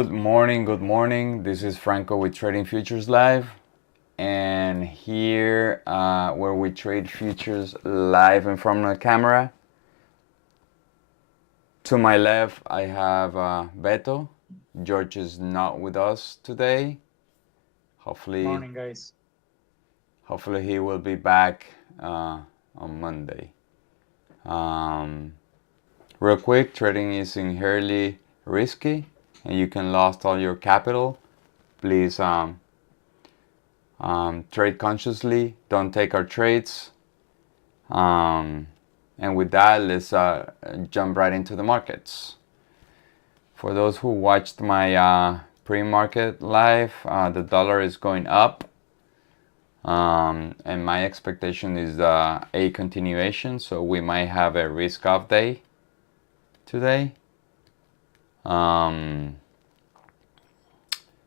Good morning, good morning. This is Franco with Trading Futures Live. And here, where we trade futures live in front of the camera. To my left, I have Beto. George is not with us today. Hopefully Morning, guys. he will be back on Monday. Real quick, trading is inherently risky and you can lose all your capital. Please trade consciously. Don't take our trades. And with that, let's jump right into the markets. For those who watched my pre-market live, the dollar is going up. And my expectation is a continuation. So we might have a risk-off day today.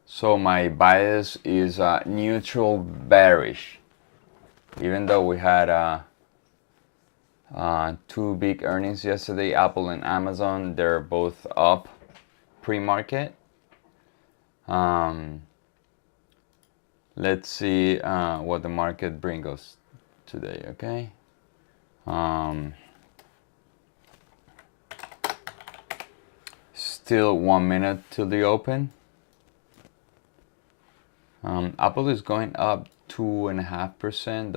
So my bias is neutral bearish. Even though we had two big earnings yesterday, Apple and Amazon, they're both up pre-market. Let's see what the market brings us today, okay? Still 1 minute till the open. Apple is going up 2.5%.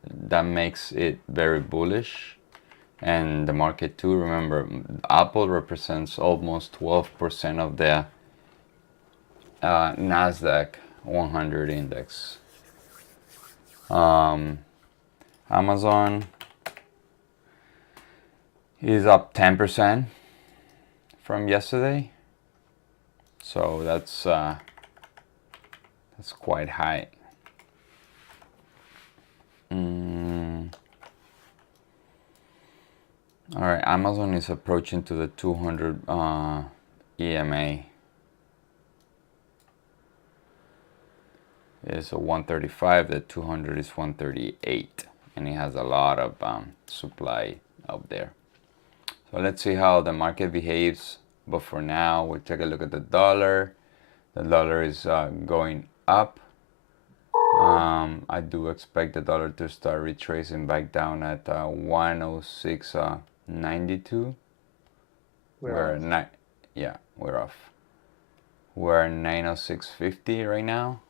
That makes it very bullish, and the market too. Remember, Apple represents almost 12% of the Nasdaq 100 index. Amazon is up 10% from yesterday, so that's quite high. All right, Amazon is approaching to the 200 EMA. It's a 135. The 200 is 138, and it has a lot of supply out there. So let's see how the market behaves. But for now, we'll take a look at the dollar. The dollar is going up. I do expect the dollar to start retracing back down at 106.92. We're off. We're 906.50 right now.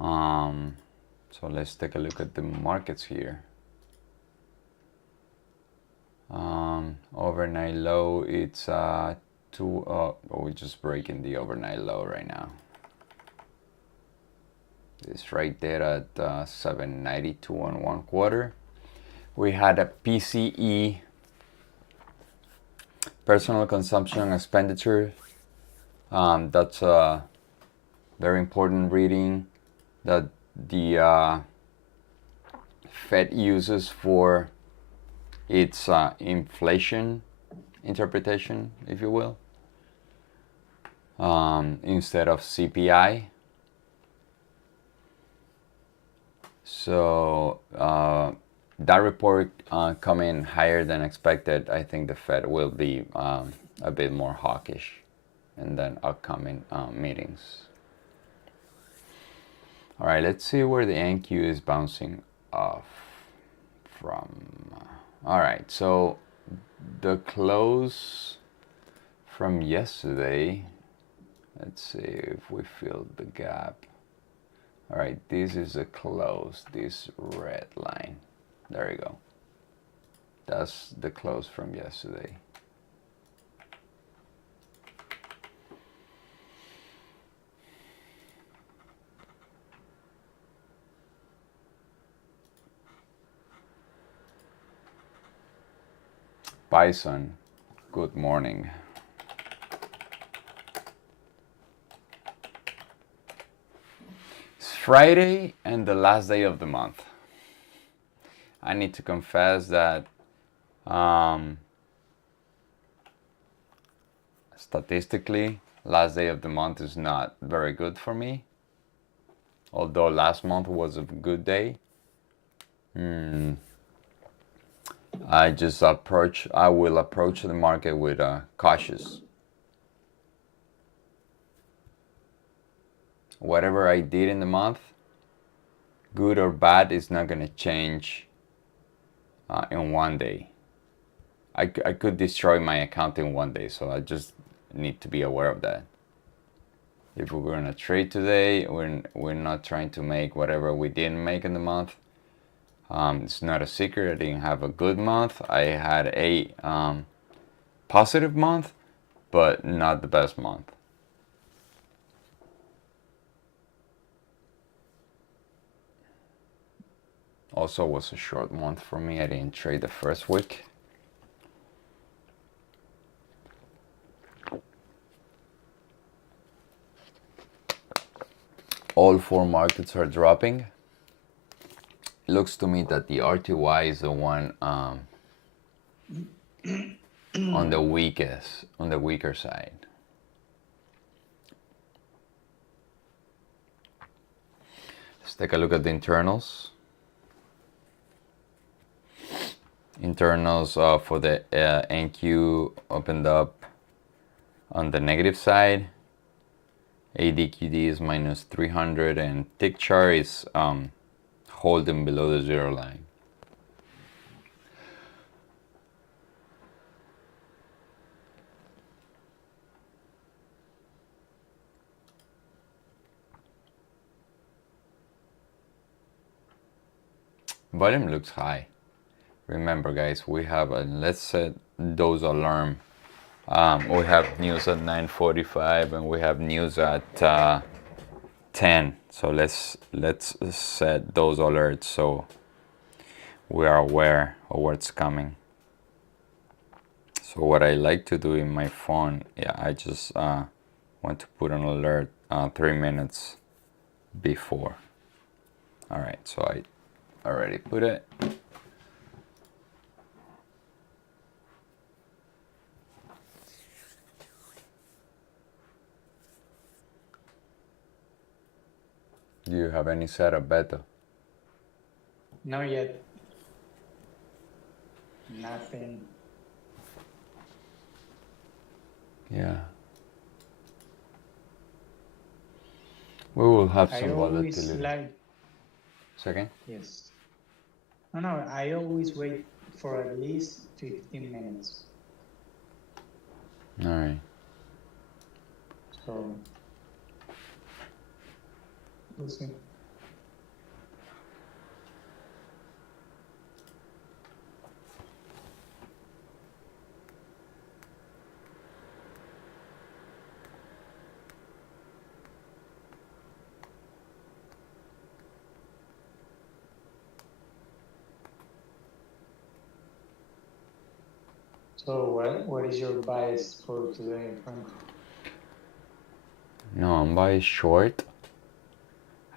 So let's take a look at the markets here. Overnight low, it's we're just breaking the overnight low right now. It's right there at 792 and 1/4. We had a PCE, personal consumption expenditure. That's a very important reading that the Fed uses for its inflation interpretation, if you will, instead of CPI. So that report coming higher than expected. I think the Fed will be a bit more hawkish in the upcoming meetings. All right, let's see where the NQ is bouncing off from. All right, so the close from yesterday, let's see if we filled the gap. All right, this is the close, this red line. There you go. That's the close from yesterday. Bison, good morning. It's Friday and the last day of the month. I need to confess that statistically, last day of the month is not very good for me. Although last month was a good day. I will approach the market with cautious. Whatever I did in the month, good or bad, is not going to change in one day. I could destroy my account in one day, so I just need to be aware of that. If we're going to trade today, we're not trying to make whatever we didn't make in the month. It's not a secret. I didn't have a good month. I had a positive month, but not the best month. Also was a short month for me. I didn't trade the first week. All four markets are dropping. It looks to me that the RTY is the one on the weaker side. Let's take a look at the internals. Internals for the NQ opened up on the negative side. ADQD is minus 300 and tick chart is holding below the zero line. Volume looks high. Remember guys, we have let's set those alarm. We have news at 9:45 and we have news at 10. So let's set those alerts so we are aware of what's coming. So what I like to do in my phone, I just want to put an alert 3 minutes before. All right, so I already put it. Do you have any setup, Beto? Not yet. Nothing. Yeah. We will have some volatility. Second? Yes. No, I always wait for at least 15 minutes. All right. So, we'll see. So what is your bias for today, Frank? No, I'm biased short.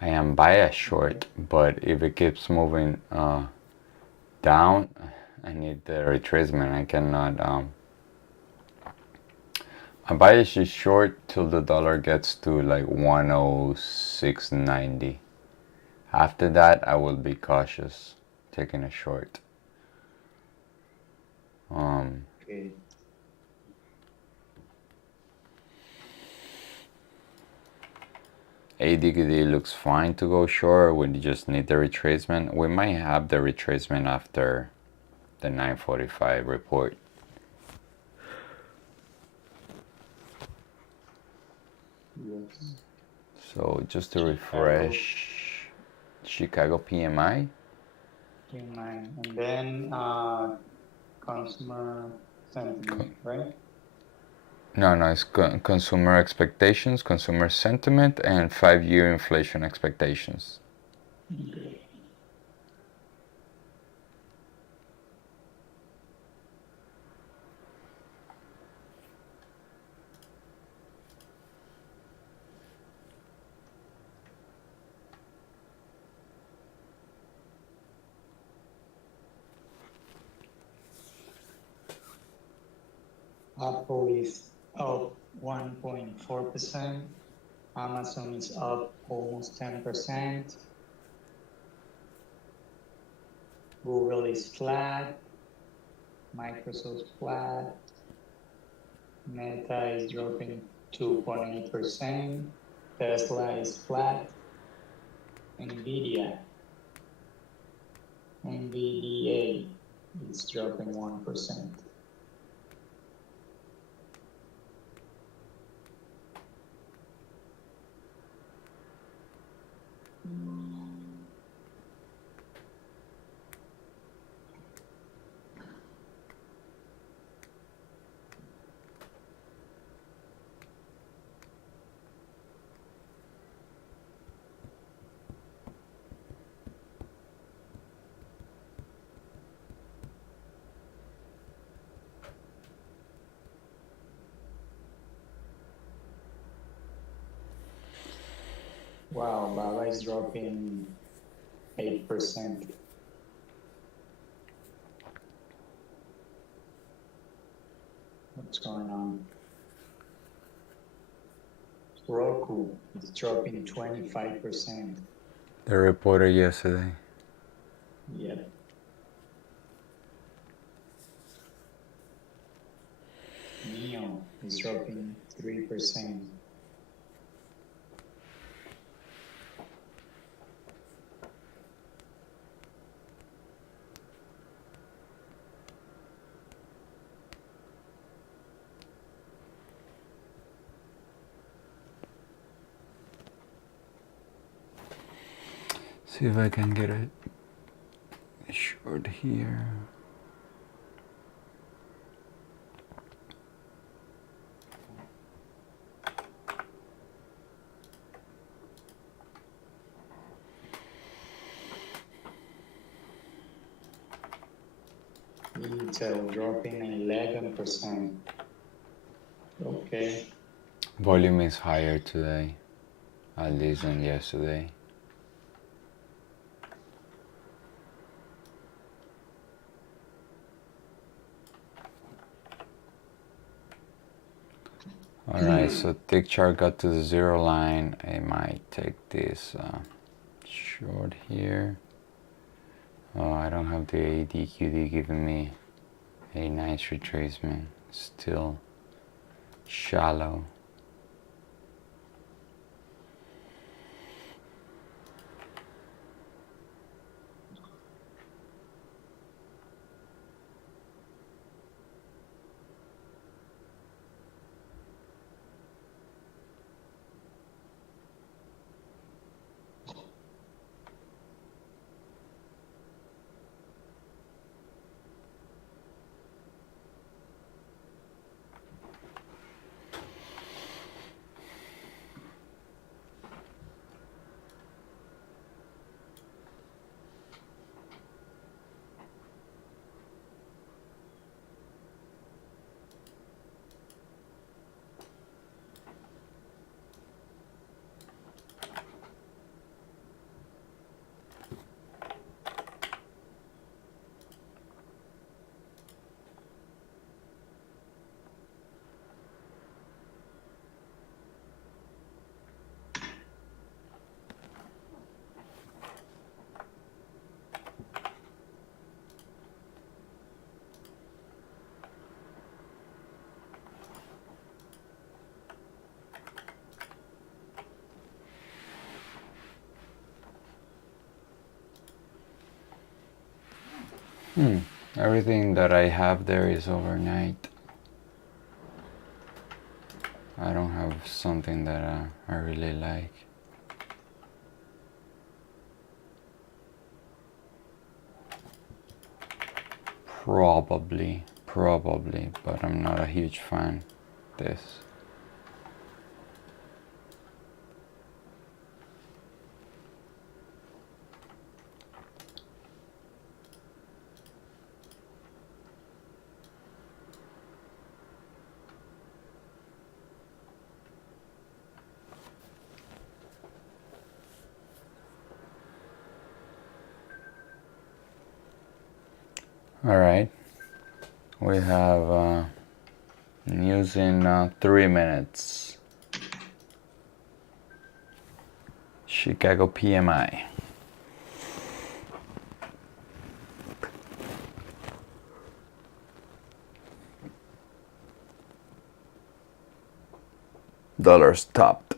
I am biased short, but if it keeps moving down, I need the retracement. I cannot. My bias is short till the dollar gets to like 106.90. After that, I will be cautious, taking a short. Okay. ADQD looks fine to go short. We just need the retracement. We might have the retracement after the 9:45 report. Yes. So just to refresh, Chicago PMI. PMI. And then consumer sentiment, right? No, it's consumer expectations, consumer sentiment, and 5-year inflation expectations. Okay. Apple is up 1.4%. Amazon is up almost 10%. Google is flat. Microsoft flat. Meta is dropping 2.8%. Tesla is flat. NVIDIA is dropping 1%. Wow, Baba is dropping 8%. What's going on? Roku is dropping 25%. They reported yesterday. Yep. Neo is dropping 3%. See if I can get a short here. Intel dropping 11%. Okay. Volume is higher today, at least than yesterday. Alright, so tick chart got to the 0 line. I might take this short here. Oh, I don't have the ADQD giving me a nice retracement. Still shallow. Everything that I have there is overnight. I don't have something that I really like. Probably, but I'm not a huge fan of this. All right, we have news in 3 minutes. Chicago PMI. Dollar stopped.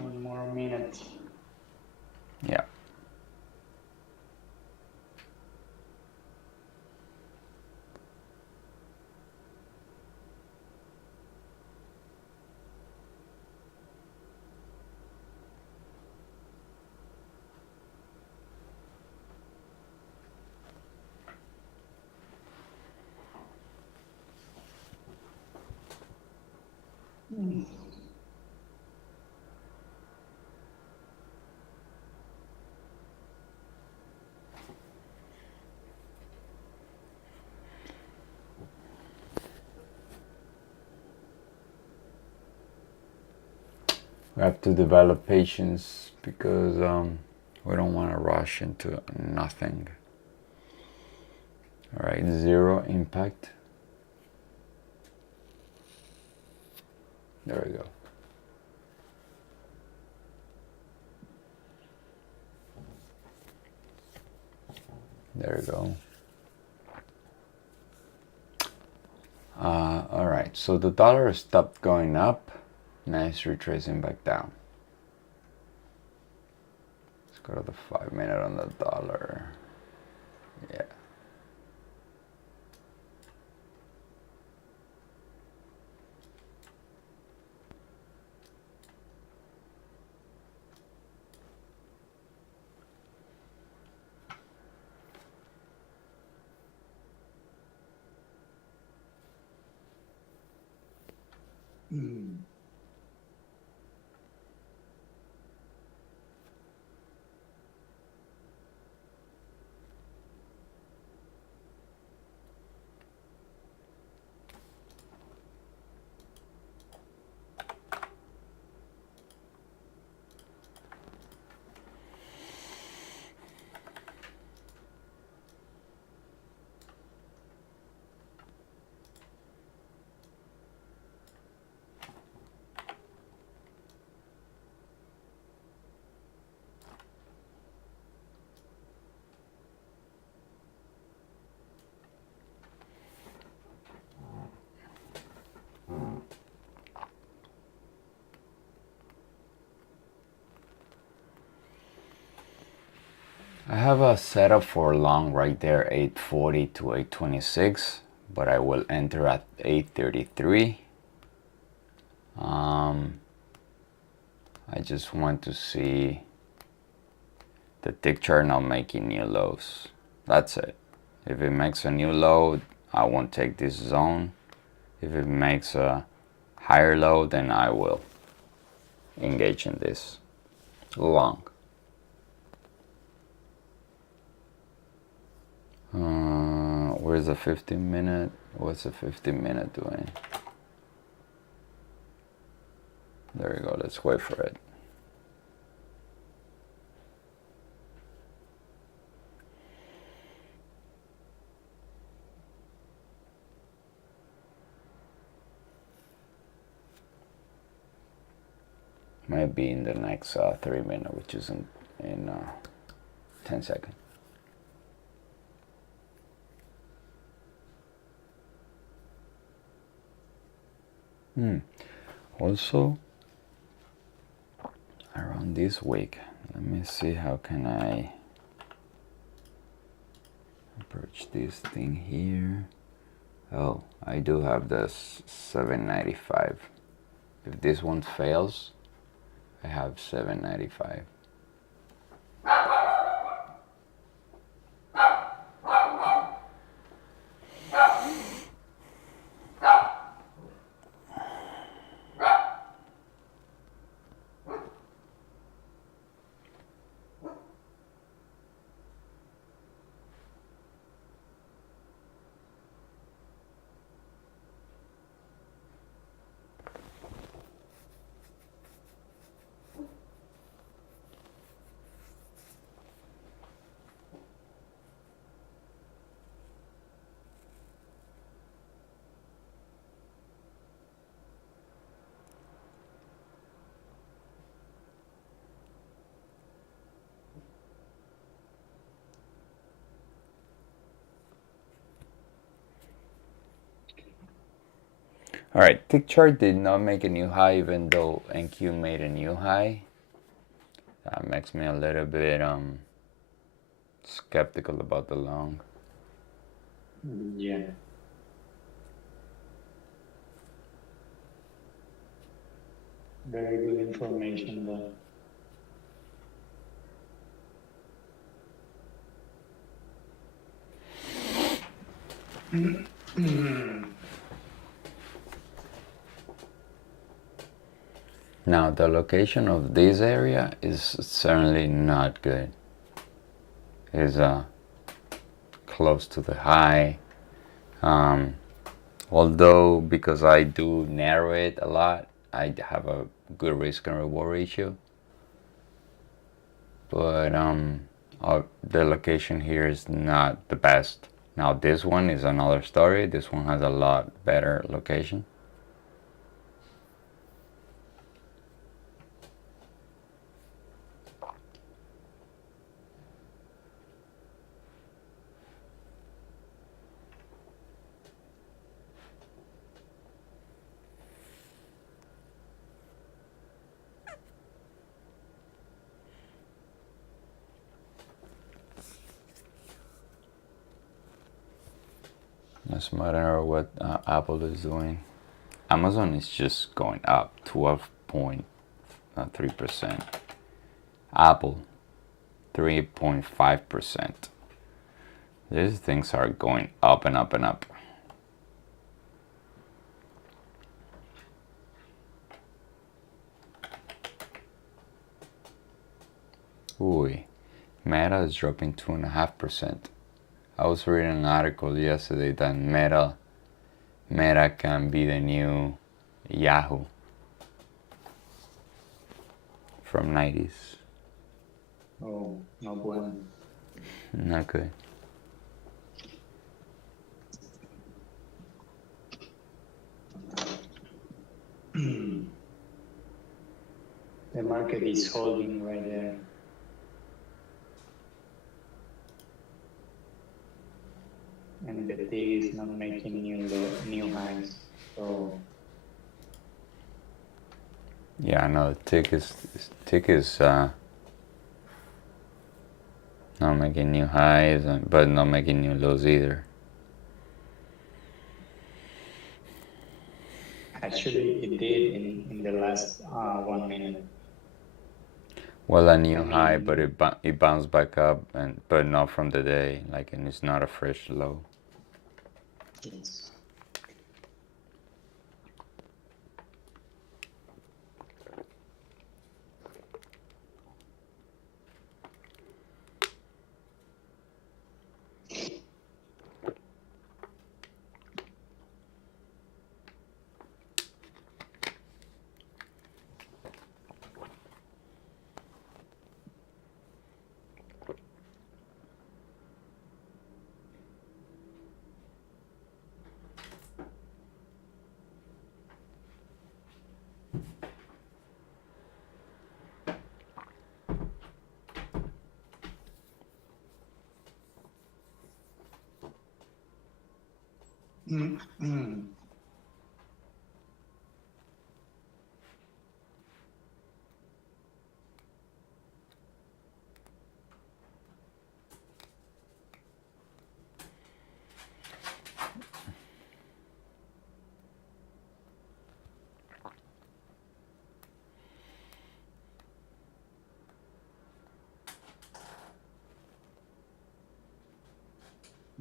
One more minute. Yeah. We have to develop patience because we don't want to rush into nothing. All right, zero impact. There we go. There we go. All right, so the dollar stopped going up. Nice retracing back down. Let's go to the 5-minute on the dollar. Yeah. I have a setup for long right there, 840 to 826, but I will enter at 833. I just want to see the tick chart not making new lows. That's it. If it makes a new low, I won't take this zone. If it makes a higher low, then I will engage in this long. Where's the 15-minute? What's the 15-minute doing? There we go. Let's wait for it. Might be in the next 3 minutes, which is in 10 seconds. Also, around this week, let me see how can I approach this thing here. Oh, I do have this 795. If this one fails, I have 795. All right, tick chart did not make a new high, even though NQ made a new high. That makes me a little bit skeptical about the long. Yeah. Very good information though. Now, the location of this area is certainly not good. It's close to the high. Although, because I do narrow it a lot, I have a good risk and reward ratio. But the location here is not the best. Now, this one is another story. This one has a lot better location. Doesn't matter what Apple is doing. Amazon is just going up 12.3%. Apple 3.5%. These things are going up and up and up. Ooh, Meta is dropping 2.5%. I was reading an article yesterday that Meta can be the new Yahoo from 90s. Oh, no bueno. Not good. The market is holding right there. And the T is not making new highs. So yeah, I know. Tick is not making new highs, but not making new lows either. actually, it did in the last 1 minute. Well, a new high, but it bounced back up, but not from the day. Like, and it's not a fresh low. Yes.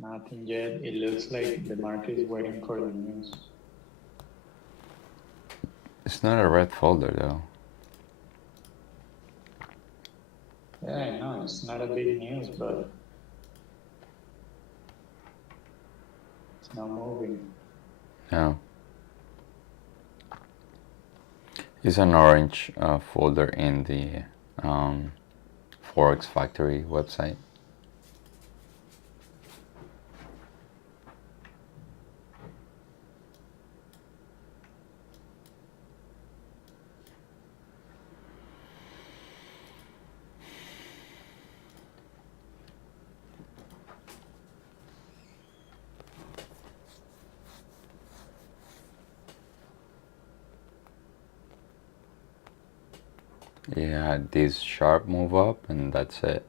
Nothing yet. It looks like the market is waiting for the news. It's not a red folder though. Yeah, I know. It's not a big news, but it's not moving. No. It's an orange folder in the Forex Factory website. Yeah, this sharp move up and that's it.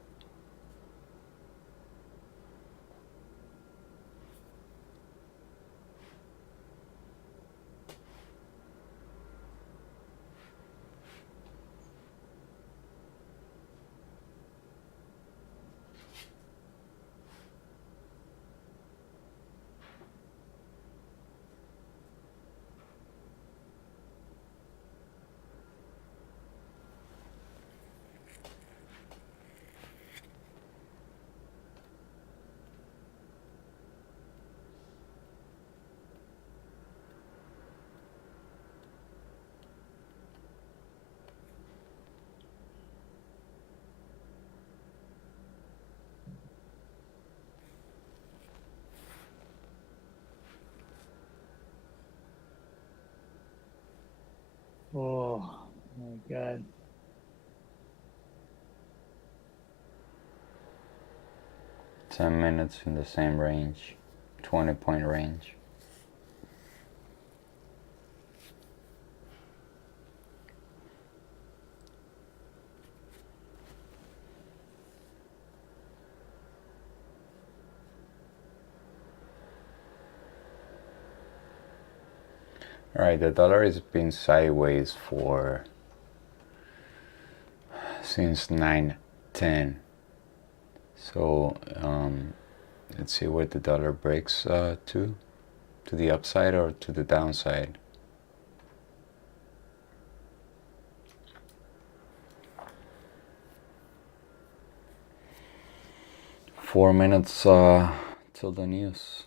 Oh my God. $10 in the same range, 20-point range. All right, the dollar has been sideways since 9:10. So let's see where the dollar breaks to the upside or to the downside. Four minutes till the news.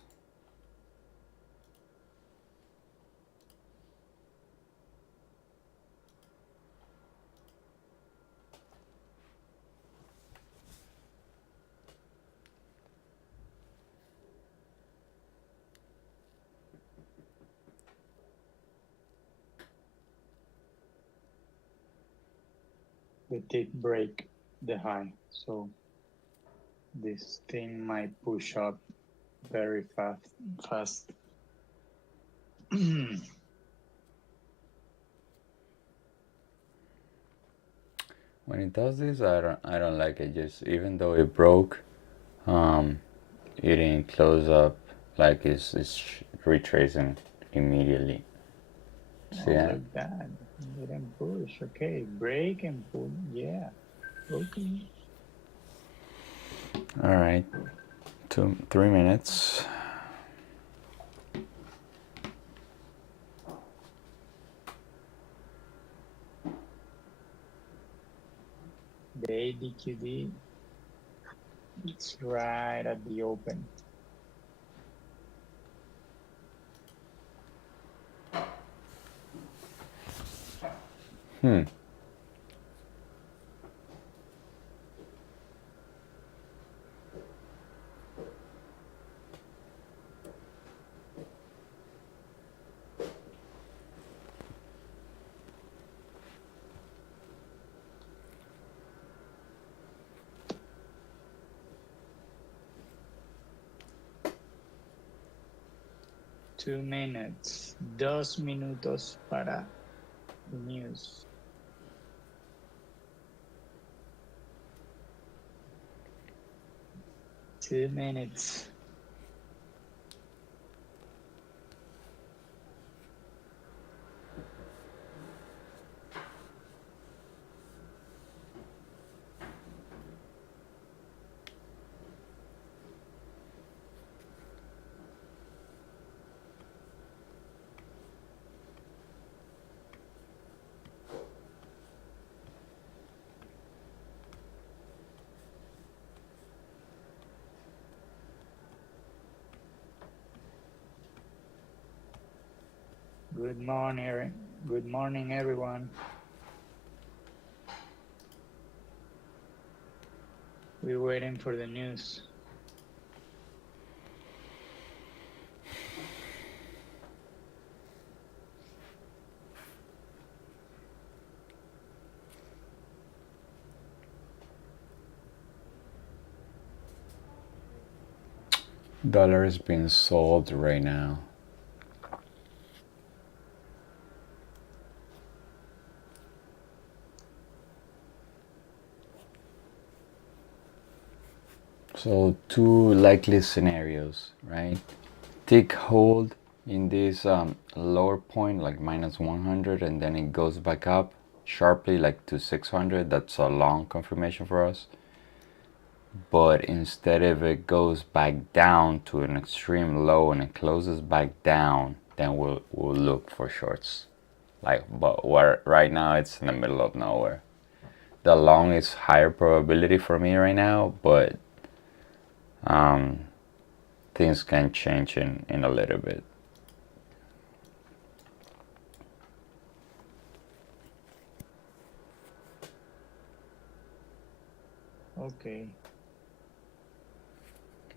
It did break the high, so this thing might push up very fast. When it does this, I don't like it. Just even though it broke, it didn't close up like it's retracing immediately. Oh, See that? look that. Didn't push. Okay, break and pull. Yeah. Okay. All right, 3 minutes. The ADQD, it's right at the open. 2 minutes. 2 minutos para news. Two minutes. Good morning. Good morning, everyone. We're waiting for the news. Dollar is being sold right now. So two likely scenarios, right? Take hold in this lower point, like minus 100, and then it goes back up sharply, like to 600. That's a long confirmation for us. But instead of it goes back down to an extreme low and it closes back down, then we'll look for shorts. But right now it's in the middle of nowhere. The long is higher probability for me right now, but things can change in a little bit. Okay.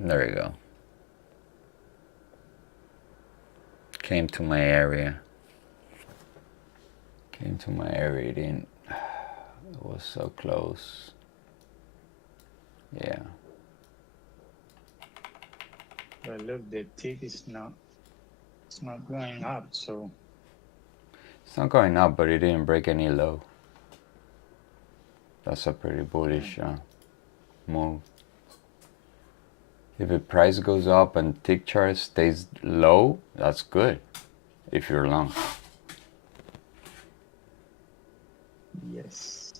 There you go. Came to my area. It didn't. It was so close. Yeah. But look, the tick is not. It's not going up, so. It's not going up, but it didn't break any low. That's a pretty bullish move. If the price goes up and tick chart stays low, that's good if you're long. Yes.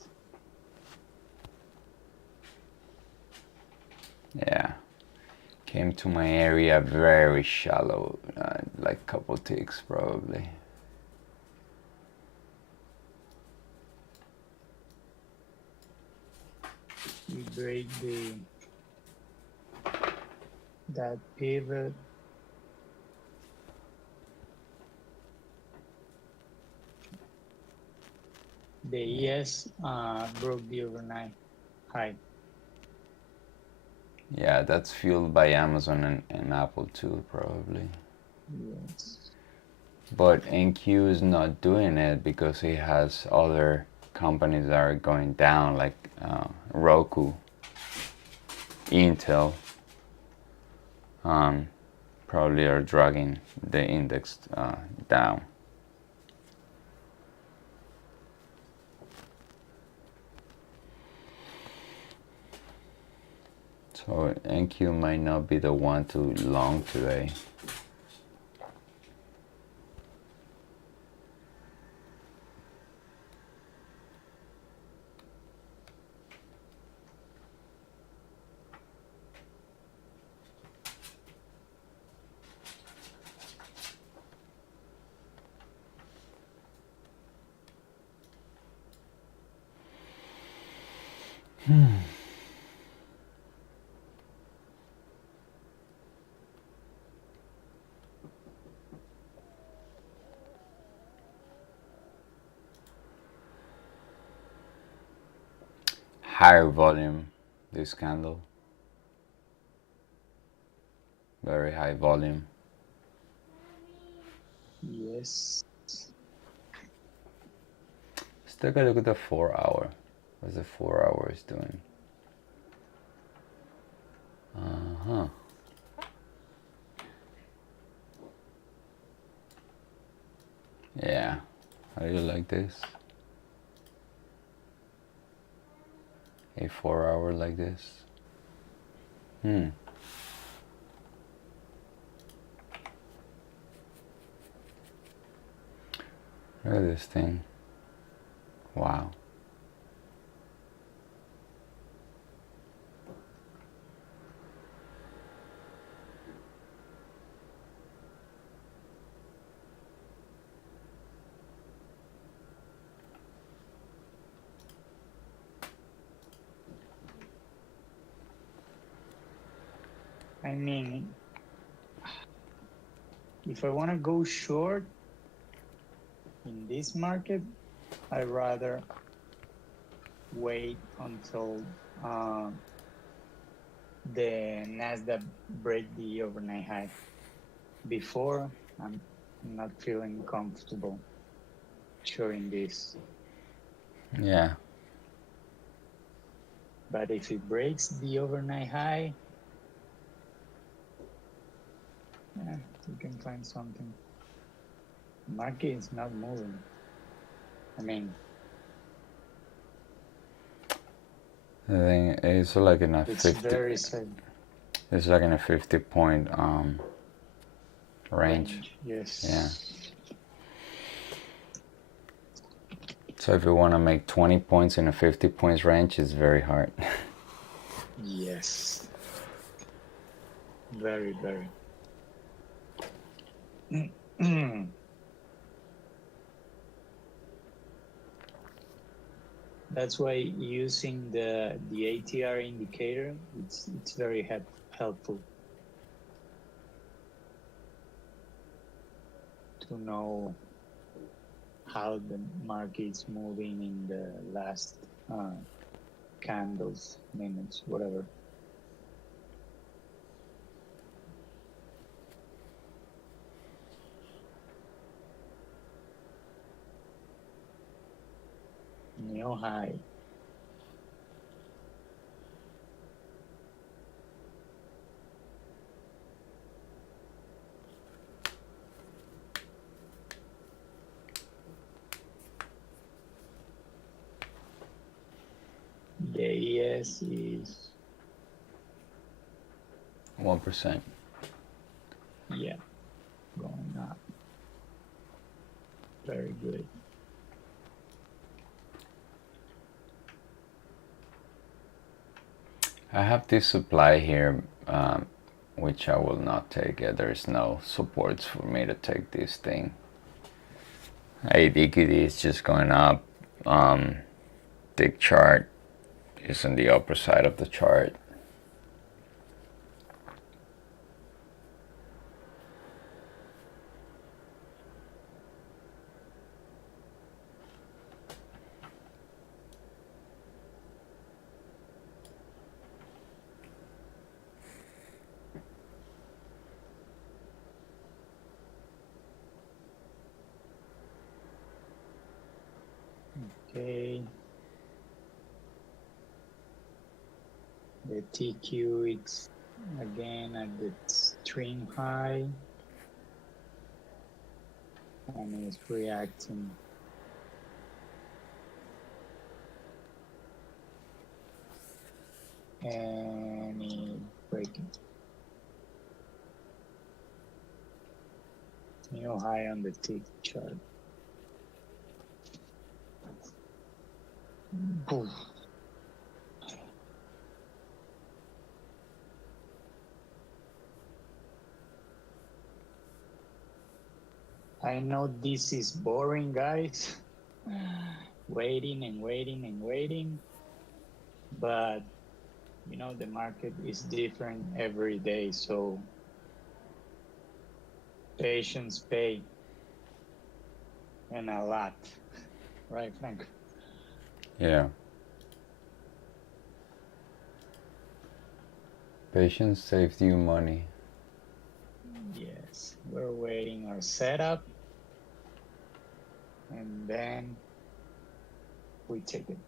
Yeah. Came to my area very shallow, like couple ticks probably. We break that pivot. The ES broke the overnight high. Yeah, that's fueled by Amazon and Apple too, probably. Yes. But NQ is not doing it because he has other companies that are going down, like Roku, Intel, probably are dragging the index down. So NQ might not be the one to long today. Higher volume, this candle. Very high volume. Yes. Let's take a look at the 4 hour. What's the 4 hours doing? How do you like this? A 4 hour like this? Look at this thing. Wow. I mean, if I want to go short in this market, I'd rather wait until the Nasdaq break the overnight high. Before, I'm not feeling comfortable shorting this. Yeah. But if it breaks the overnight high, yeah, you can find something. The market is not moving. I mean, I think it's like in a it's 50. very sad. It's like in a 50-point range. Yes. Yeah. So if you want to make 20 points in a 50 points range, it's very hard. Yes. Very, very. That's why using the ATR indicator, it's very helpful to know how the market is moving in the last candles, minutes, whatever. New high. The ES is 1%. yeah, going up. Very good. I have this supply here, which I will not take. There is no supports for me to take this thing. ADQD is just going up. Tick chart is on the upper side of the chart. Okay. The TQ is again at the extreme high and it's reacting. And it's breaking. New high on the tick chart. Poof. I know this is boring, guys. Waiting and waiting and waiting. But, you know, the market is different every day. So patience pay. And a lot. Right, Frank? Yeah. Patience saves you money. Yes, we're waiting our setup. And then we take it.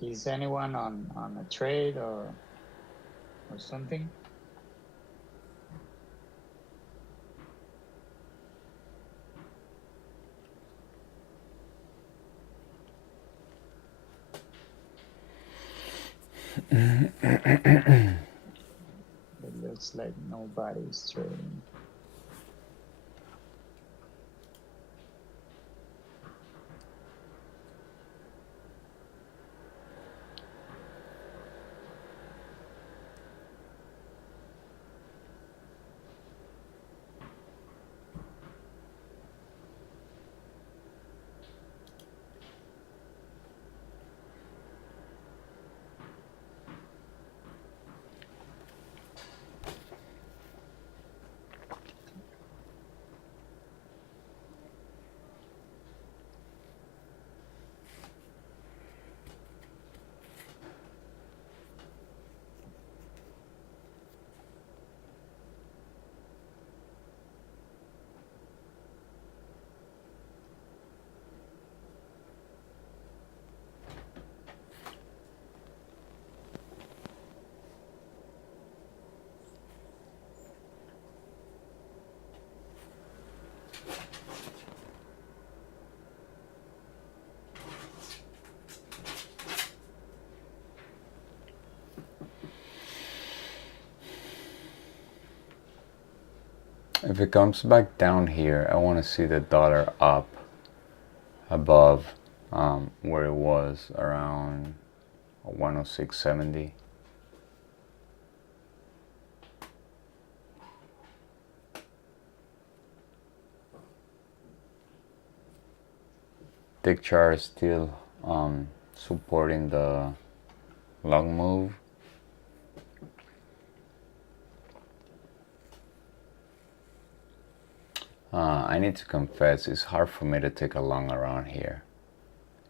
Is anyone on a trade or something? It looks like nobody's trading. If it comes back down here, I want to see the dollar up above where it was around 106.70. Tick chart is still supporting the long move. I need to confess, it's hard for me to take a long around here.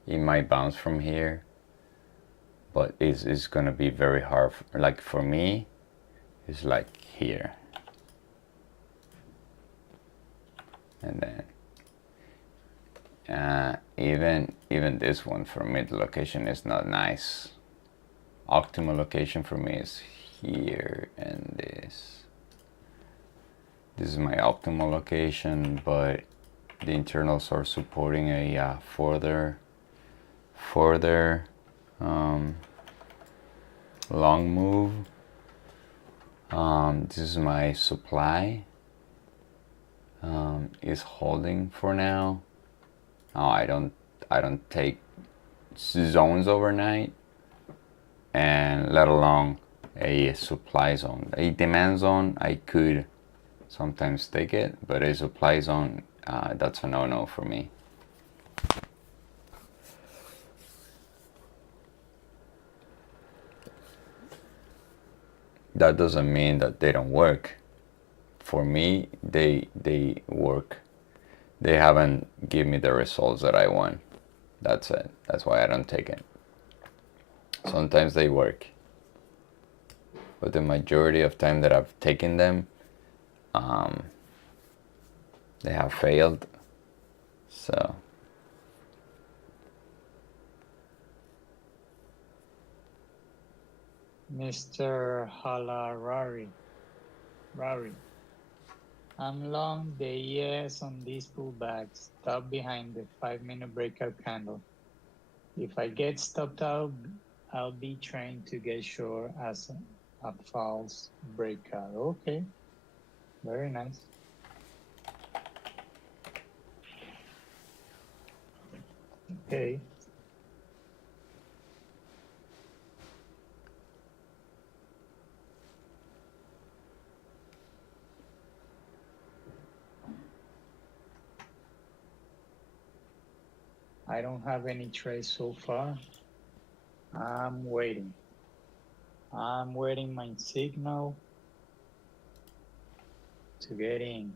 It might bounce from here, but it's gonna be very hard. Like for me, it's like here, and then even this one for me, the location is not nice. Optimal location for me is here and this. This is my optimal location, but the internals are supporting a further long move. This is my supply. Is holding for now. I don't take zones overnight, and let alone a supply zone. A demand zone, I could sometimes take it, but a supply zone, that's a no-no for me. That doesn't mean that they don't work. For me, they work. They haven't given me the results that I want. That's it. That's why I don't take it. Sometimes they work, but the majority of time that I've taken them, they have failed. So Mr. Halarari, I'm long the ES on these pullbacks, stop behind the 5-minute breakout candle. If I get stopped out, I'll be trained to get short as a false breakout. Okay, very nice. Okay. I don't have any trades so far. I'm waiting. I'm waiting my signal to get in.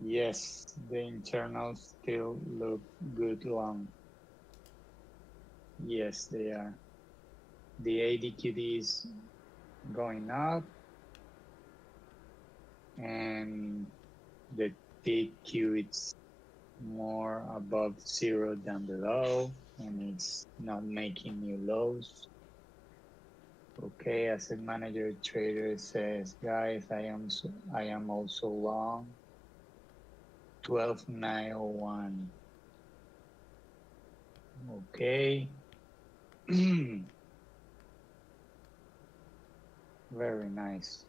Yes, the internals still look good long. Yes, they are. The ADQDs going up, and the TQ it's more above zero than below, and it's not making new lows. Okay, asset manager trader says, guys, I am also long 12,901. Okay. Very nice.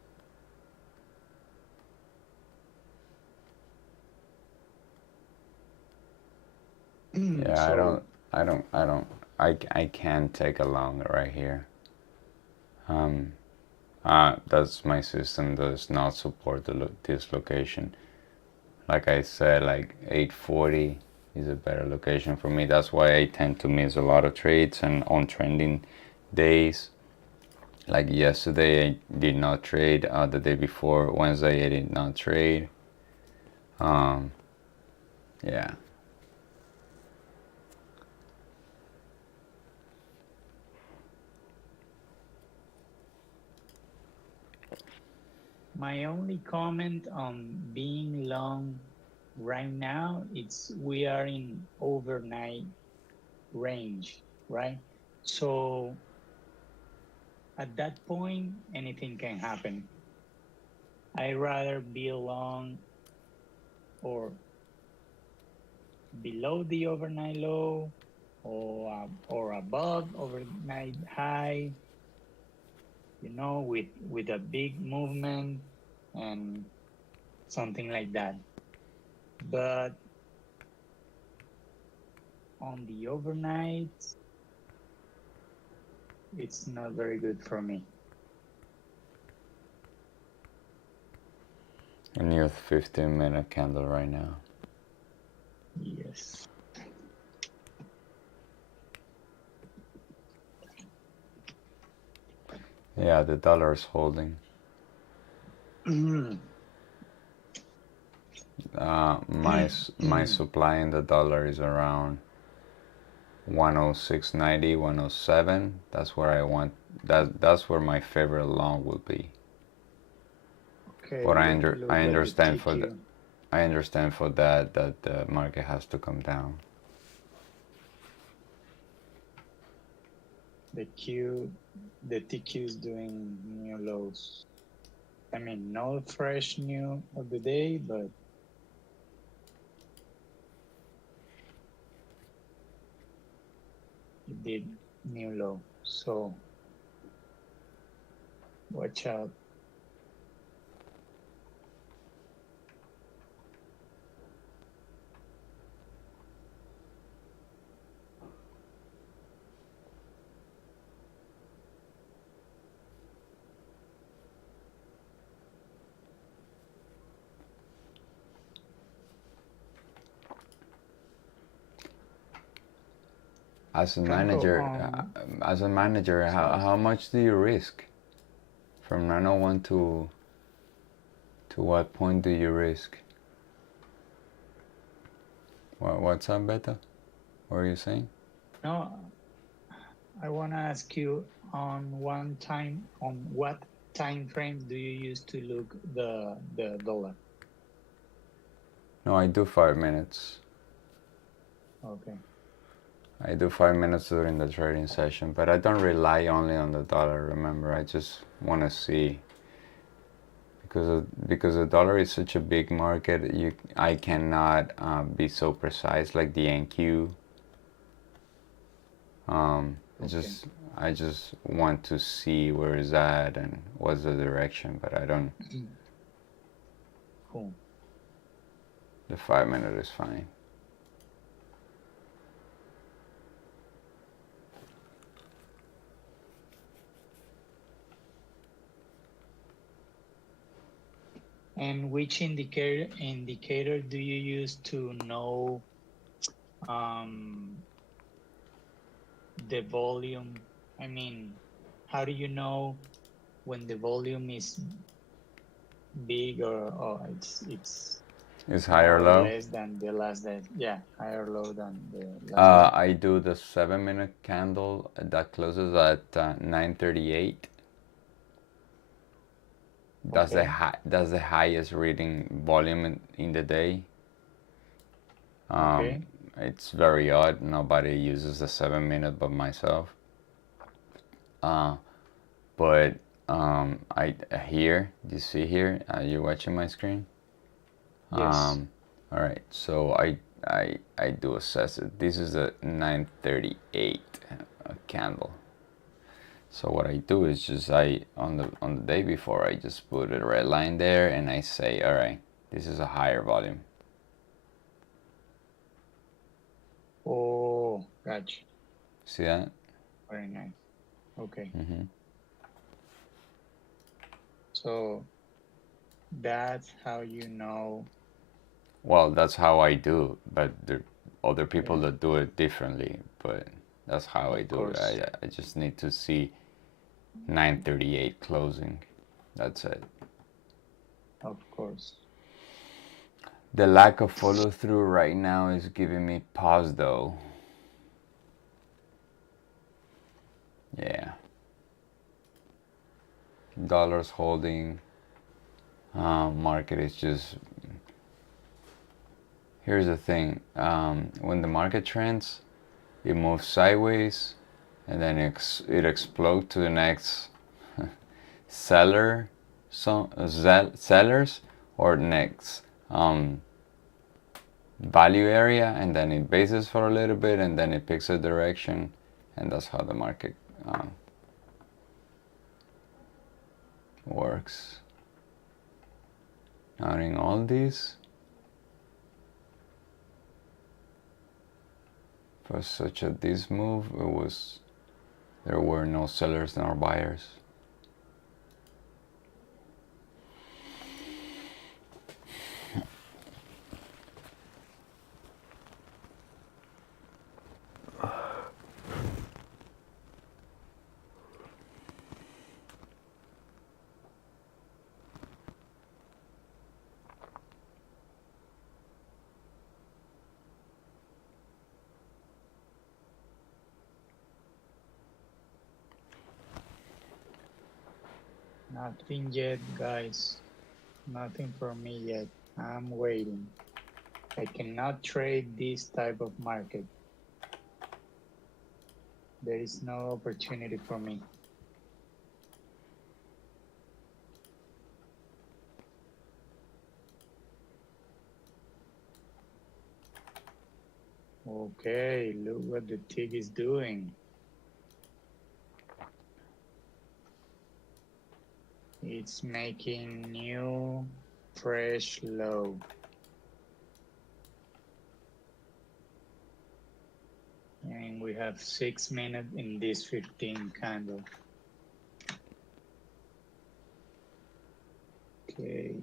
Yeah, So I can't take a long right here. That's my system does not support this location. Like I said, like 840 is a better location for me. That's why I tend to miss a lot of trades and on trending days. Like yesterday, I did not trade. The day before, Wednesday, I did not trade. Yeah. my only comment on being long right now, it's we are in overnight range, right? So at that point, anything can happen. I rather be long or below the overnight low or above overnight high, with a big movement and something like that. But on the overnight, it's not very good for me. A new 15-minute candle right now. Yes. Yeah, the dollar is holding. My supply in the dollar is around 106.90, 107. That's where I want. That's where my favorite long will be. Okay, But look at the TQ. I understand for that the market has to come down. The TQ is doing new lows. I mean, no fresh new of the day, but it did new low. So watch out. As a Franco, manager, sorry. how much do you risk? From 901 to what point do you risk? What's up, Beta? What are you saying? No, I want to ask you on what time frame do you use to look the dollar? No, I do 5 minutes. Okay. I do 5 minutes during the trading session, but I don't rely only on the dollar. Remember, I just want to see because the dollar is such a big market. I cannot be so precise like the NQ. Okay. I just want to see where it's at and what's the direction, but I don't. Cool. The 5 minute is fine. And which indicator do you use to know the volume? I mean, how do you know when the volume is big or it's Is higher more or or low? less than the last day? Yeah, higher or low than the last day. I do the 7 minute candle that closes at 9:38. That's Okay. that's the highest reading volume in the day. Okay. It's very odd. Nobody uses the 7 minute but myself. But I here, you see here, you're watching my screen. Yes. All right, so I do assess it. This is a 938 candle. So what I do is just on the day before I just put a red line there and I say, all right, this is a higher volume. Oh, gotcha. See that? Very nice. Okay. So that's how you know. Well, that's how I do, but there are other people Yeah, that do it differently. But that's how I of do it. course. I just need to see 938 closing. That's it. Of course. The lack of follow through right now is giving me pause though. Yeah. Dollars holding. Market is just. Here's the thing. When the market trends, it moves sideways, and then it explodes to the next seller, sellers, or next value area, and then it bases for a little bit, and then it picks a direction, and that's how the market works. Now in all these, for such a this move, there were no sellers nor buyers. Nothing yet, guys. Nothing for me yet. I'm waiting. I cannot trade this type of market. There is no opportunity for me. Okay, look what the TIG is doing. It's making new fresh low. And we have 6 minutes in this 15 candle. Okay.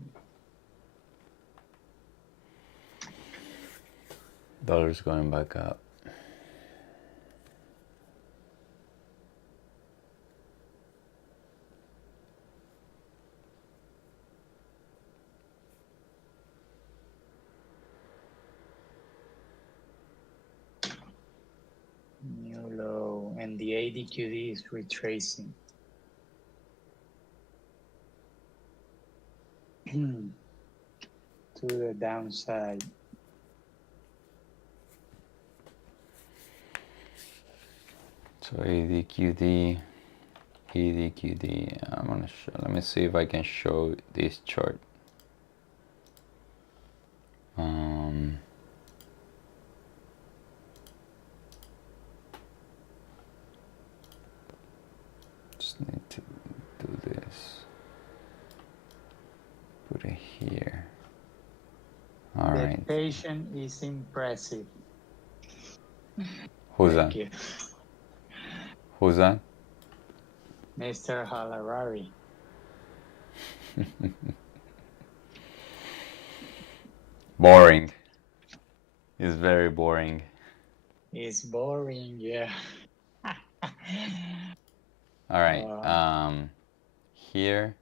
Dollars going back up. New low. And the ADQD is retracing. To the downside. So ADQD, ADQD. I'm gonna show, let me see if I can show this chart. Just need to do this. Put it here. All The right. patient is impressive. Who's Thank that? you. Who's that? Mr. Halarari. Boring. It's very boring. It's boring, yeah. All right. Here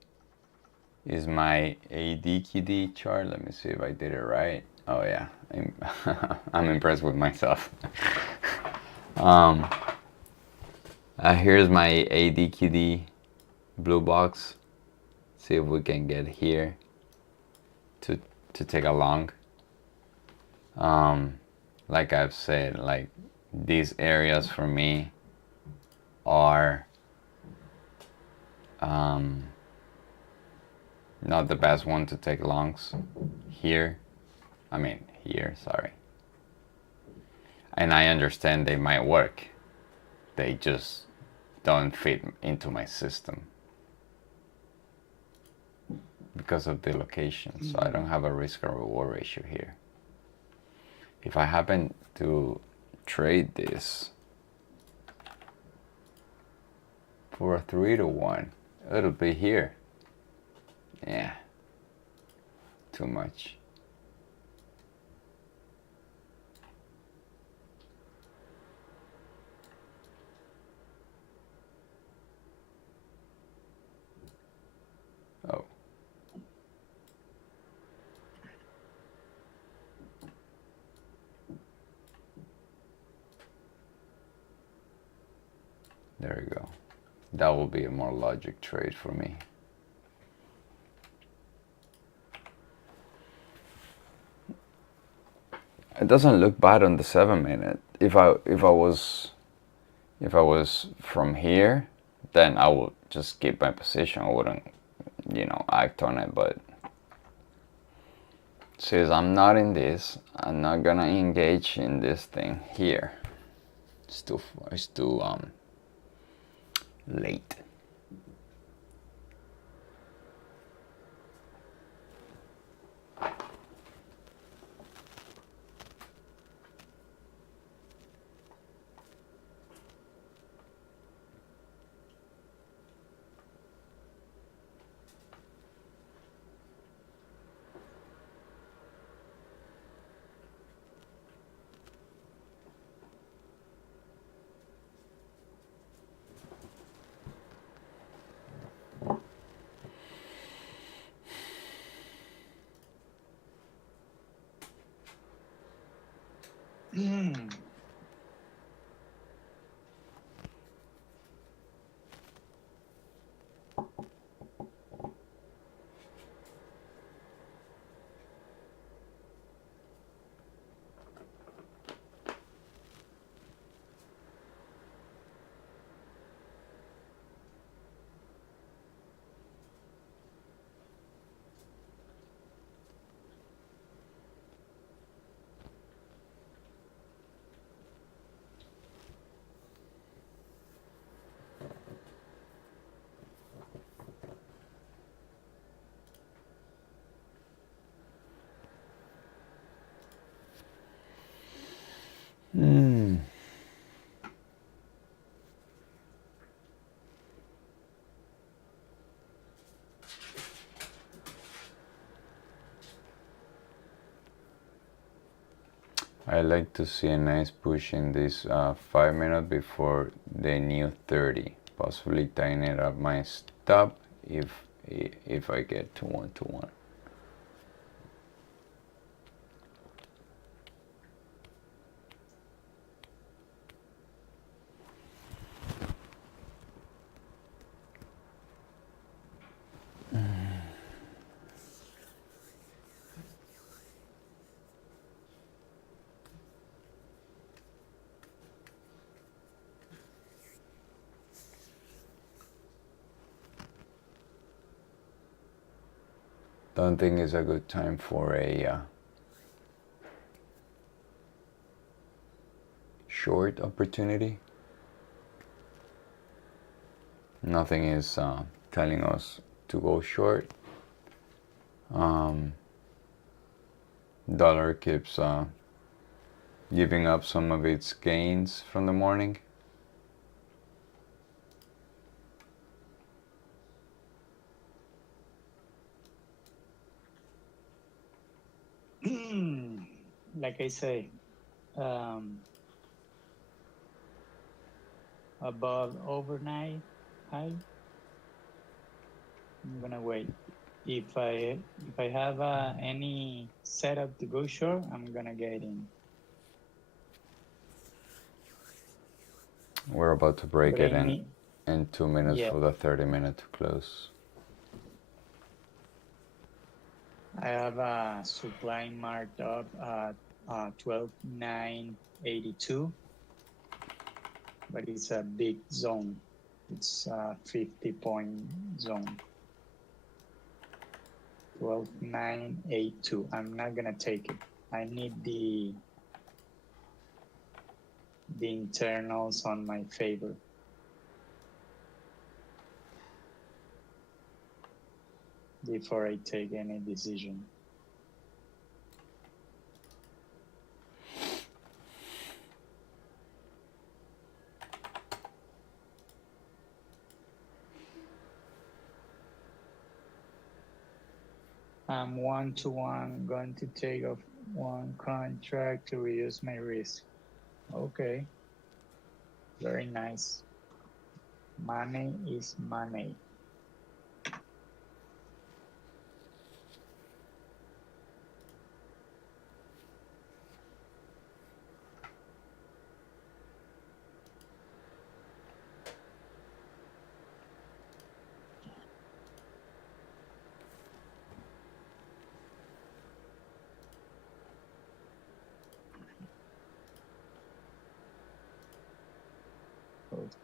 is my ADQD chart. Let me see if I did it right. Oh yeah, I'm impressed with myself. Here's my ADQD blue box. See if we can get here to take a long. Like I've said, like these areas for me are not the best one to take longs here. Here, sorry. And I understand they might work. They just don't fit into my system because of the location. So I don't have a risk or reward ratio here. If I happen to trade this for a 3-to-1, it'll be here. Yeah, too much. Oh. There we go. That will be a more logic trade for me. It doesn't look bad on the 7-minute. If I was from here, then I would just keep my position. I wouldn't, act on it. But since I'm not in this, I'm not gonna engage in this thing here. It's too late. I like to see a nice push in this 5-minute before the new 30. Possibly tying it up my stop if I get to 1-to-1. Don't think it's a good time for a short opportunity. Nothing is telling us to go short. Dollar keeps giving up some of its gains from the morning. Like I say, above overnight high, I'm gonna wait. If I have any setup to go short, I'm gonna get in. We're about to break But it in 2 minutes yeah. for the 30-minute to close. I have a supply marked up at 12,982, but it's a big zone. It's a 50-point zone. 12,982. I'm not gonna take it. I need the internals on my favor. Before I take any decision. I'm one-to-one going to take off one contract to reduce my risk. Okay, very nice. Money is money.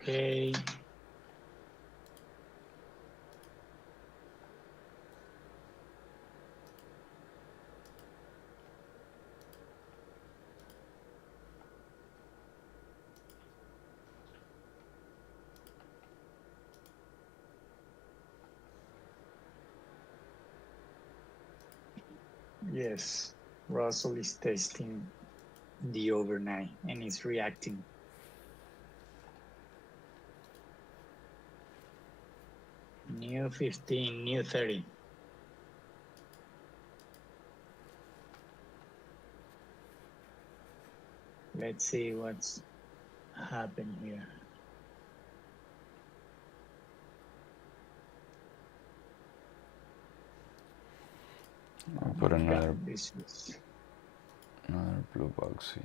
Okay. Yes, Russell is testing the overnight and is reacting. New 15, new 30. Let's see what's happened here. I'll put another God, another blue box here.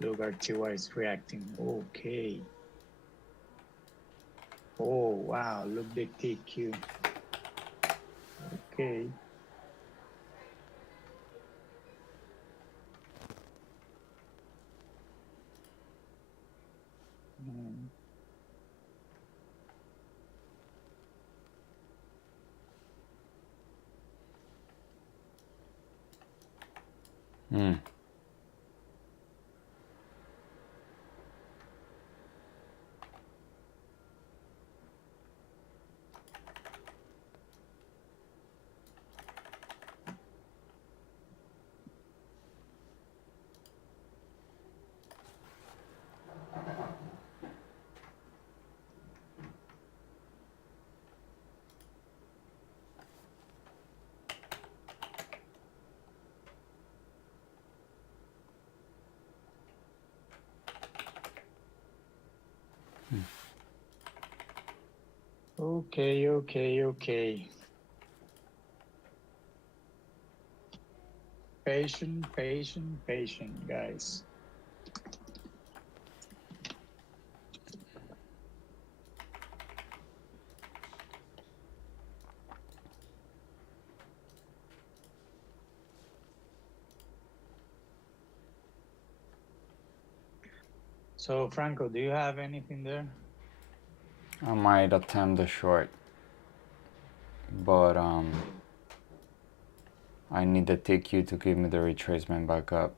Look, RTY is reacting. Okay. Oh, wow. Look the TQ. Okay. Mm. Hmm. Okay, okay. Patient, guys. So, Franco, do you have anything there? I might attempt the short, but I need the TQ to give me the retracement back up.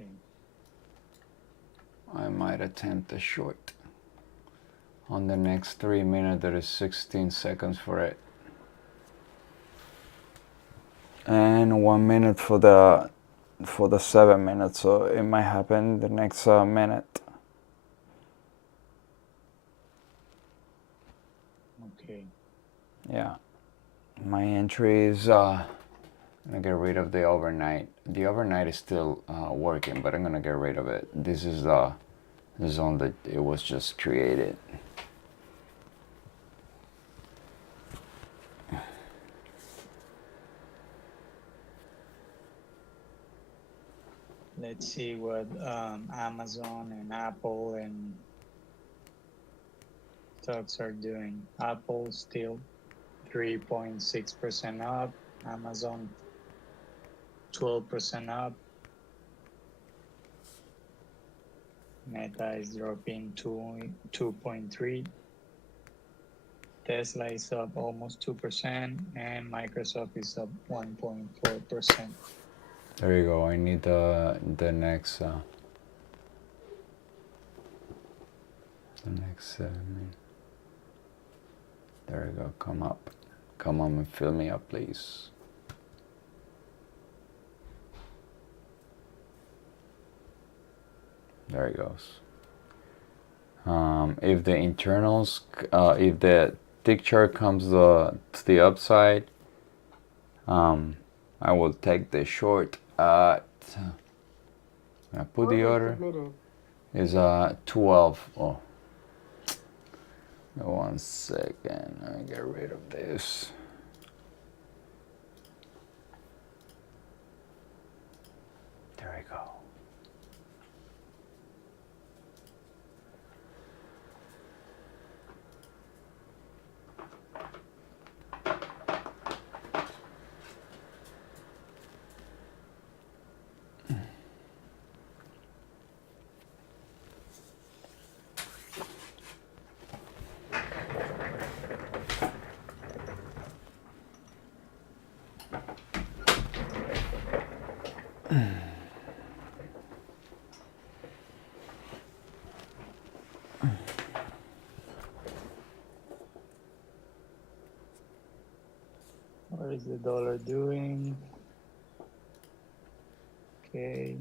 Okay. I might attempt a short. On the next 3 minutes, there is 16 seconds for it. And 1 minute for the 7 minutes, so it might happen the next minute. Okay. Yeah. My entry is I'm gonna get rid of the overnight. The overnight is still working, but I'm gonna get rid of it. This is the zone that it was just created. Let's see what Amazon and Apple and stocks are doing. Apple still 3.6% up. Amazon 12% up. Meta is dropping 2.3. Tesla is up almost 2%, and Microsoft is up 1.4%. There you go. I need the next there you go. Come up. Come on and fill me up, please. There it goes. If the internals, if the tick chart comes to the upside, I will take the short at. I put the order. Is 12. Oh, 1 second. Let me get rid of this. There we go. What is the dollar doing? Okay.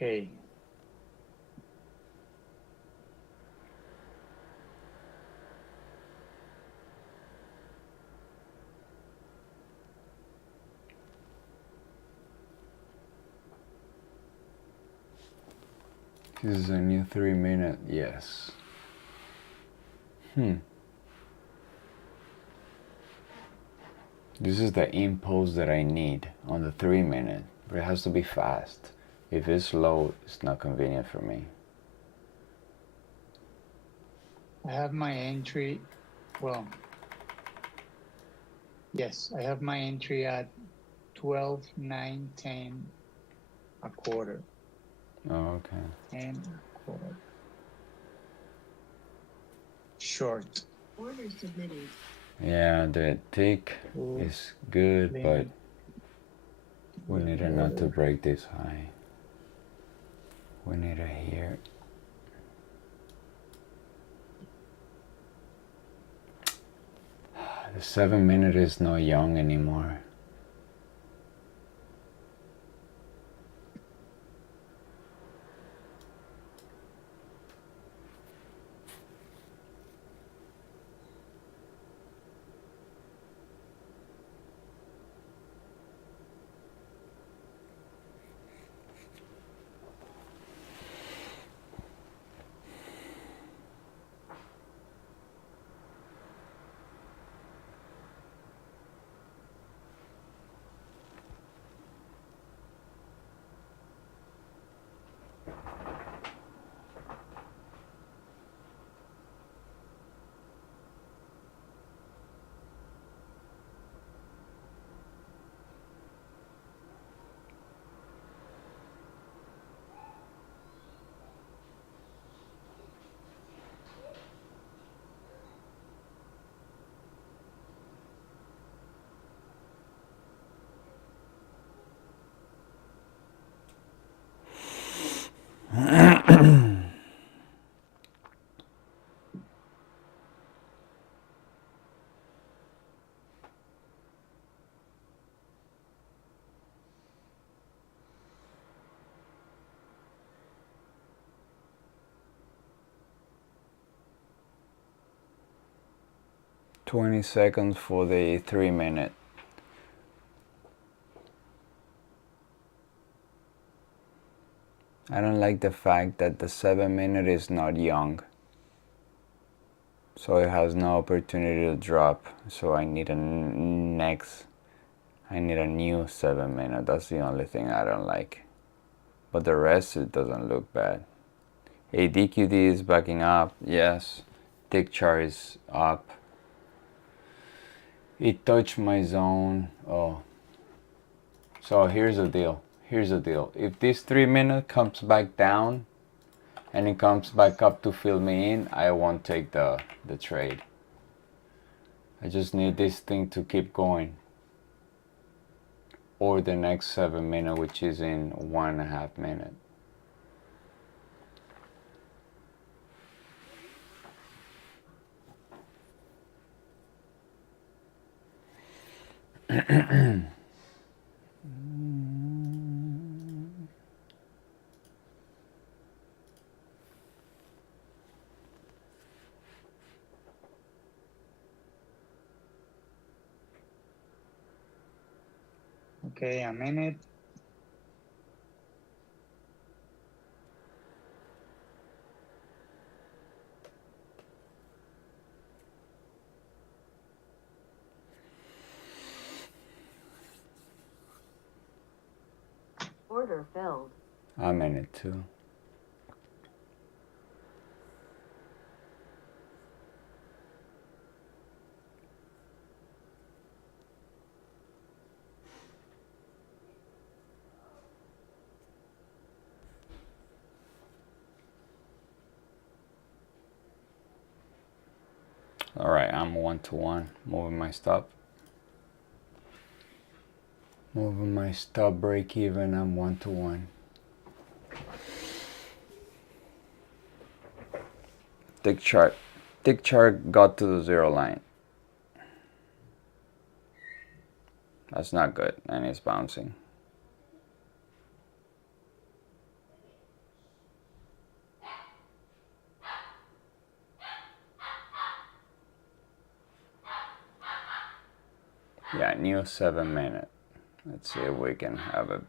Okay. This is a new 3-minute. Yes. This is the impulse that I need on the 3-minute, but it has to be fast. If it's slow, it's not convenient for me. I have my entry. Well, yes, I have my entry at 12, 9, 10, a quarter. Oh, okay. And a quarter. Short. Order submitted. Yeah, the tick is good, but we need it not to break this high. We need it here. The 7-minute is not young anymore. 20 seconds for the 3 minute. I don't like the fact that the 7 minute is not young, so it has no opportunity to drop. So I need a new 7 minute. That's the only thing I don't like, but the rest, it doesn't look bad. ADQD is backing up, yes. Tick chart is up. It touched my zone. Oh, so here's the deal. If this 3 minute comes back down and it comes back up to fill me in, I won't take the trade. I just need this thing to keep going, or the next 7 minute, which is in 1.5 minutes. Okay, a minute. Order filled. I'm in it too. All right, I'm 1-to-1, moving my stop. Moving my stop break even, I'm 1-to-1. Tick chart got to the 0 line. That's not good, and it's bouncing. Yeah, new 7 minute. Let's see if we can have it.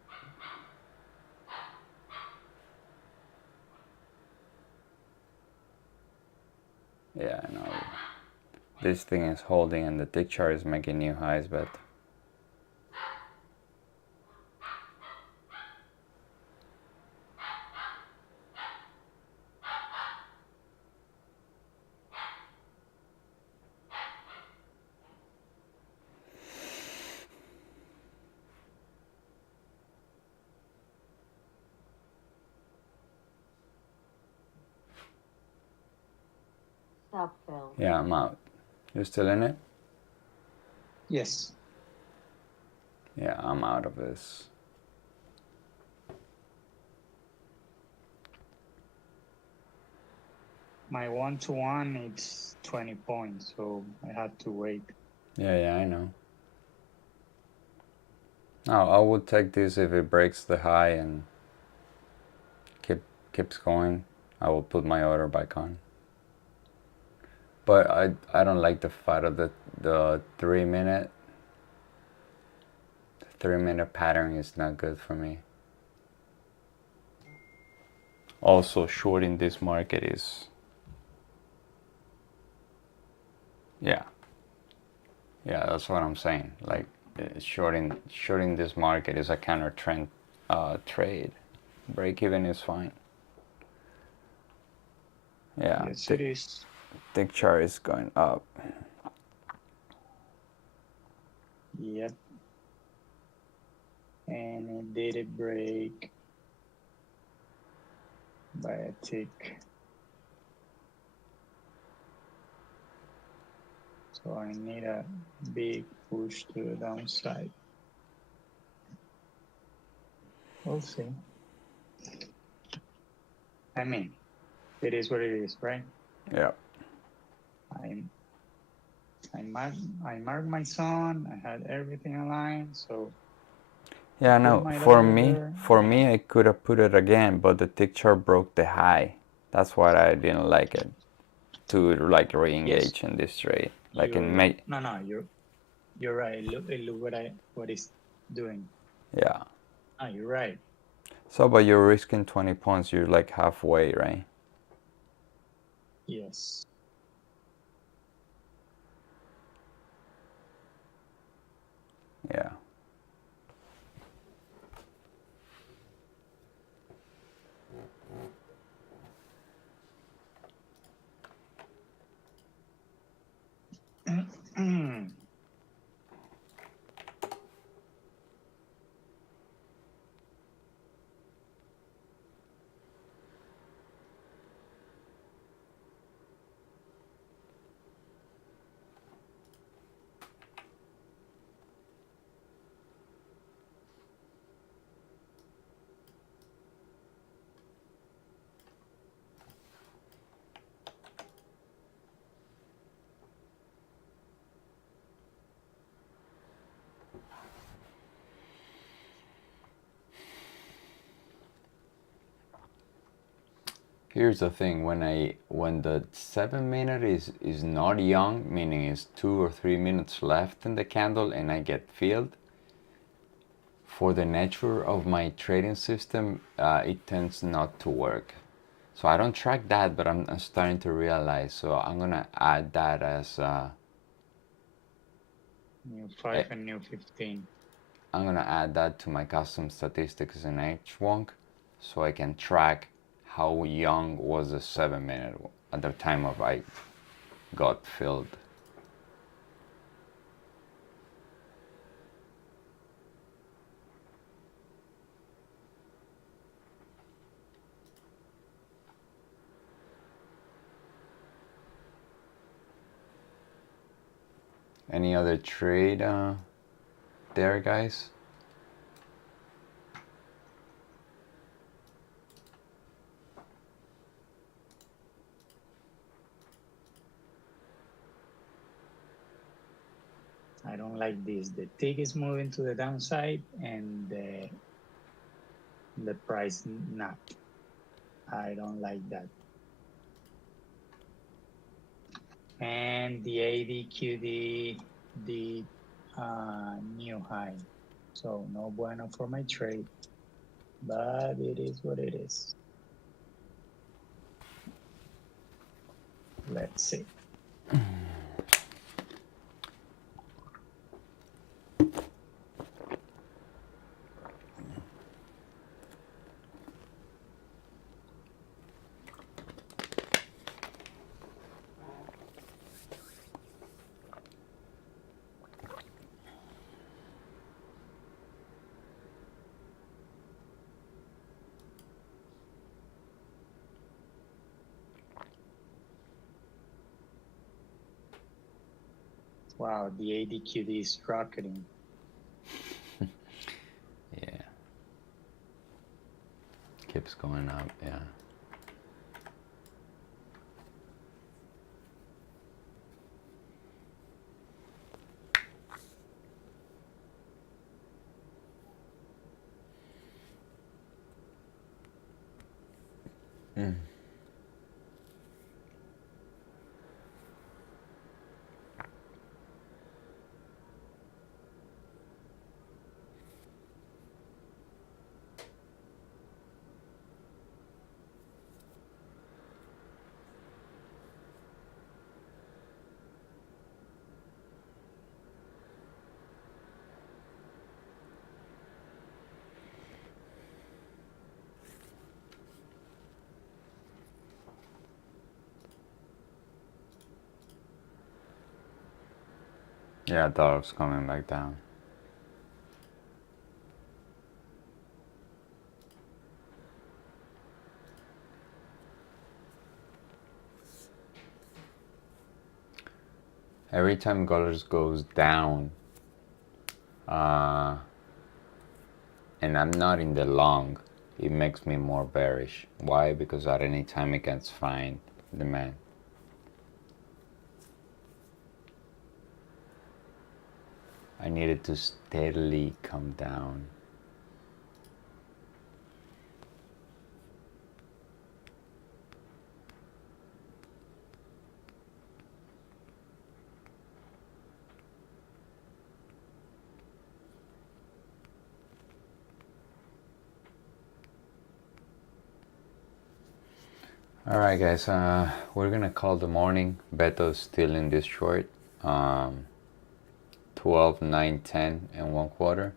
Yeah, I know. This thing is holding and the tick chart is making new highs, but Stop filled. yeah, I'm out. You still in it? Yes. Yeah, I'm out of this. My 1-to-1, it's 20 points, so I had to wait. Yeah, I know. Now, I would take this if it breaks the high and keeps going. I will put my order back on. But I don't like the fight of the 3 minute. The 3 minute pattern is not good for me. Also, shorting this market is, yeah, that's what I'm saying. Like, shorting this market is a counter trend trade. Break even is fine. Yeah, Yes, it is. tick chart is going up. Yep. And it did a break by a tick. So I need a big push to the downside. We'll see. I mean, it is what it is, right? Yeah. I marked my zone. I had everything aligned, so Yeah, no. my For order. me, I could have put it again, but the tick chart broke the high. That's why I didn't like it. to like re-engage in this trade. Like in May. No, you're right. Look what it's doing. Yeah. Ah, you're right. So, but you're risking 20 points. You're like halfway, right? Yes. Yeah. Here's the thing, when the 7 minute is not young, meaning it's 2 or 3 minutes left in the candle and I get filled, for the nature of my trading system, it tends not to work. So I don't track that, but I'm starting to realize. So I'm gonna add that as new 5 and new 15. I'm gonna add that to my custom statistics in H1, so I can track how young was the 7 minute at the time of I got filled. Any other trade there, guys? I don't like this. The tick is moving to the downside and the price not. I don't like that. And the ADQD did new high. So no bueno for my trade, but it is what it is. Let's see. Wow, the ADQD is rocketing. Yeah. Keeps going up, yeah. Yeah, dollar's coming back down. Every time dollars goes down, and I'm not in the long, it makes me more bearish. Why? Because at any time it can find demand. I need it to steadily come down. All right, guys. We're gonna call the morning. Beto's still in this short. 12, 9, 10, and 1/4.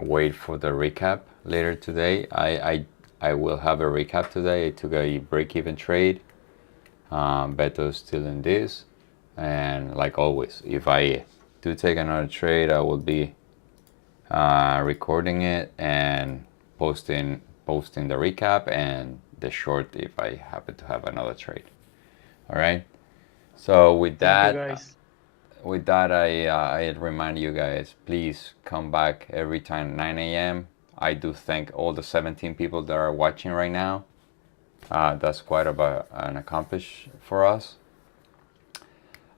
Wait for the recap later today. I will have a recap today. I took a break-even trade. Beto's still in this, and like always, if I do take another trade, I will be recording it and posting the recap and the short if I happen to have another trade. All right. So with Thank you, that, guys. I remind you guys, please come back every time 9 a.m. I do thank all the 17 people that are watching right now. That's quite an accomplishment for us.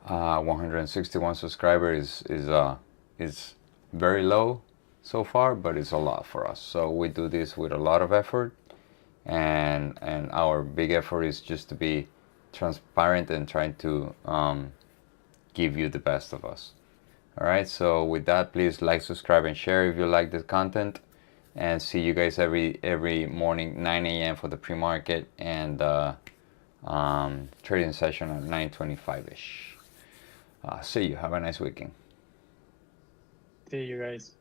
161 subscribers is very low so far, but it's a lot for us. So we do this with a lot of effort, and our big effort is just to be transparent and trying to give you the best of us. All right, so with that, please like, subscribe, and share if you like this content, and see you guys every morning 9 a.m. for the pre-market and trading session at 9:25ish. See you. Have a nice weekend. See you guys.